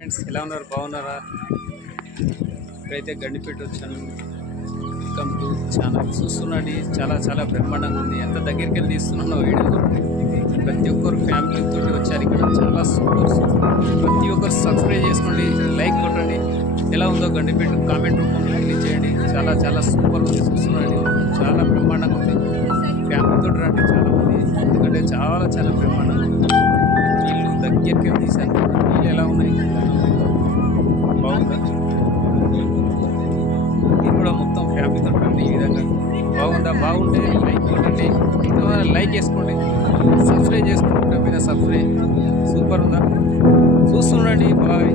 Friends ఎలా ఉన్నారు? బాగున్నారా? ఇక్కడైతే గండిపేట వచ్చాను. Welcome to channel. చూస్తున్నాండి, చాలా చాలా బ్రహ్మాండంగా ఉంది. ఎంత దగ్గరికి వెళ్ళి తీస్తున్నానో వీడియో. ప్రతి ఒక్కరు ఫ్యామిలీ తోటి వచ్చారు. ఇక్కడ చాలా సూపర్. ప్రతి ఒక్కరు సబ్స్క్రైబ్ చేసుకోండి, లైక్ కొట్టండి. ఎలా ఉందో గండిపేట కామెంట్ రూపంలో తెలియజేయండి. చాలా చాలా సూపర్ ఉంది. చూస్తున్నాండి, చాలా బ్రహ్మాండంగా ఉంది. ఫ్యామిలీ తోటి రండి చాలా మంది, ఎందుకంటే చాలా చాలా బ్రహ్మాండంగా ఉంది. నీళ్ళు దగ్గరికి తీశాను. నీళ్ళు ఎలా ఉన్నాయి? బాగుందా? మీరు కూడా మొత్తం ఫ్యామిలీతో రండి. ఈ విధంగా బాగుందా? బాగుంటే లైక్ కొట్టండి, లైక్ చేసుకోండి, సబ్స్క్రైబ్ చేసుకోండి. మీద సబ్స్క్రైబ్ సూపర్ ఉందా? చూస్తుండండి. బాయ్.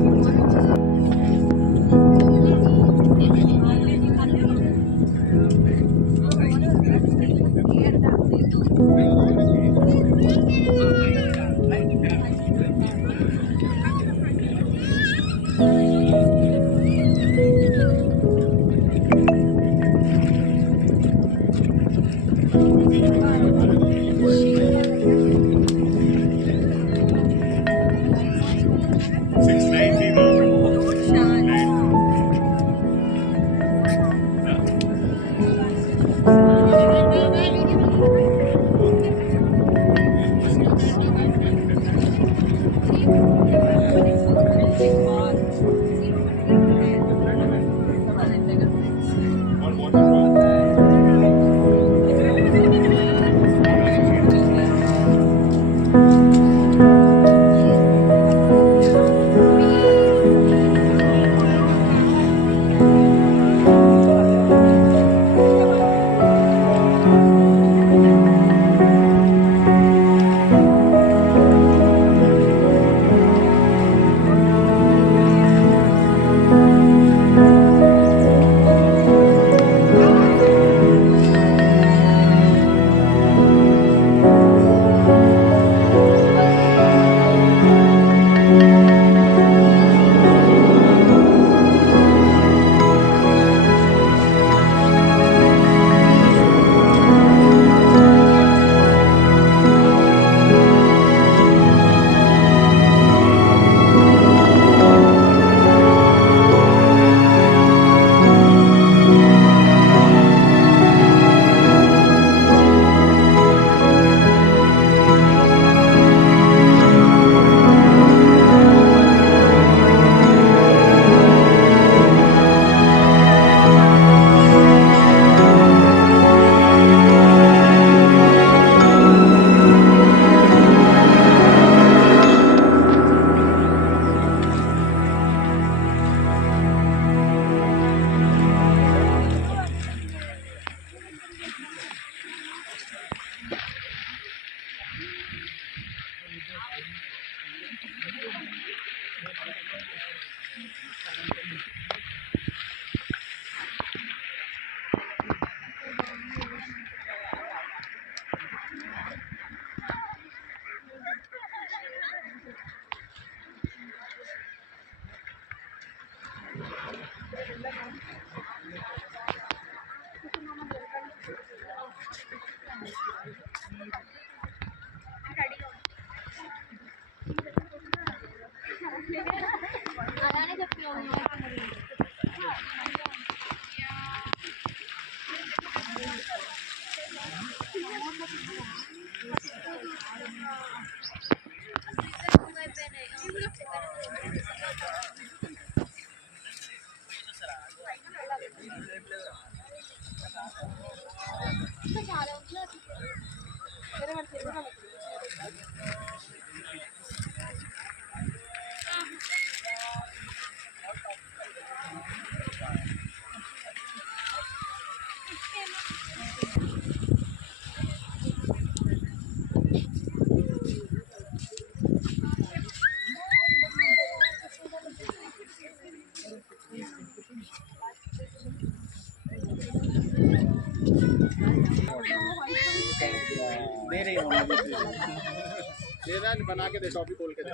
बना के दे, टॉपी खोल के दे।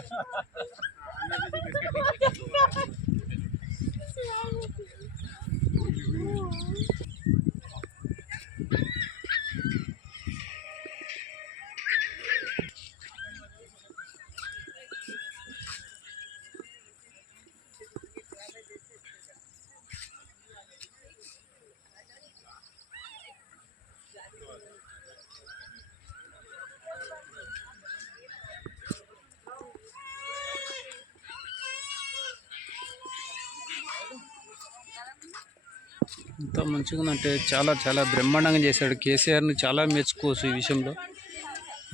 ఎంత మంచిగా ఉందంటే చాలా చాలా బ్రహ్మాండంగా చేశాడు. కేసీఆర్ని చాలా మెచ్చుకోవచ్చు ఈ విషయంలో.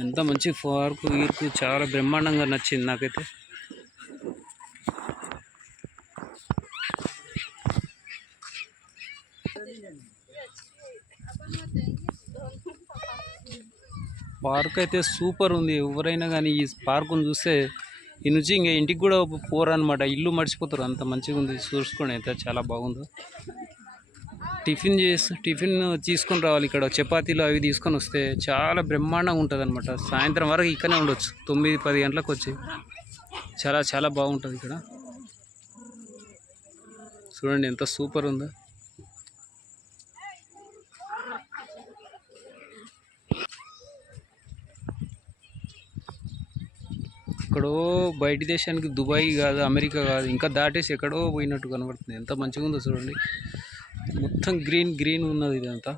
ఎంత మంచి పార్కు గీర్కు చాలా బ్రహ్మాండంగా నచ్చింది నాకైతే. పార్క్ అయితే సూపర్ ఉంది. ఎవరైనా కానీ ఈ పార్కును చూస్తే ఈ నుంచి ఇంకా ఇంటికి కూడా పోరనమాట, ఇల్లు మర్చిపోతారు, అంత మంచిగా ఉంది. చూసుకోండి అయితే చాలా బాగుందో. టిఫిన్ తీసుకొని రావాలి. ఇక్కడ చపాతీలు అవి తీసుకొని వస్తే చాలా బ్రహ్మాండంగా ఉంటుంది అనమాట. సాయంత్రం వరకు ఇక్కడనే ఉండొచ్చు, 9-10 గంటలకు వచ్చి. చాలా చాలా బాగుంటుంది ఇక్కడ. చూడండి ఎంత సూపర్ ఉందో. ఎక్కడో బయట దేశానికి, దుబాయ్ కాదు, అమెరికా కాదు, ఇంకా దాటేసి ఎక్కడో పోయినట్టు కనబడుతుంది. ఎంత మంచిగా ఉందో చూడండి. మొత్తం గ్రీన్ గ్రీన్ ఉన్నది ఇదంతా.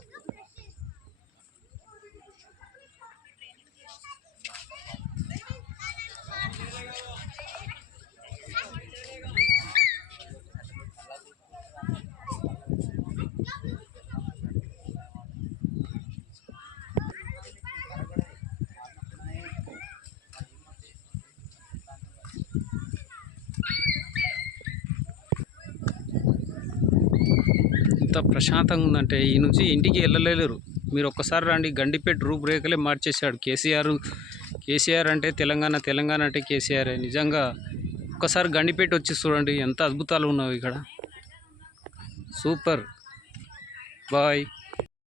ఎంత ప్రశాంతంగా ఉందంటే ఈ నుంచి ఇంటికి వెళ్ళలేరు. మీరు ఒక్కసారి రండి. గండిపేట రూపురేఖలే మార్చేశాడు కేసీఆర్ అంటే తెలంగాణ, తెలంగాణ అంటే కేసీఆర్. నిజంగా ఒక్కసారి గండిపేట వచ్చి చూడండి, ఎంత అద్భుతాలు ఉన్నావు ఇక్కడ. సూపర్. బాయ్.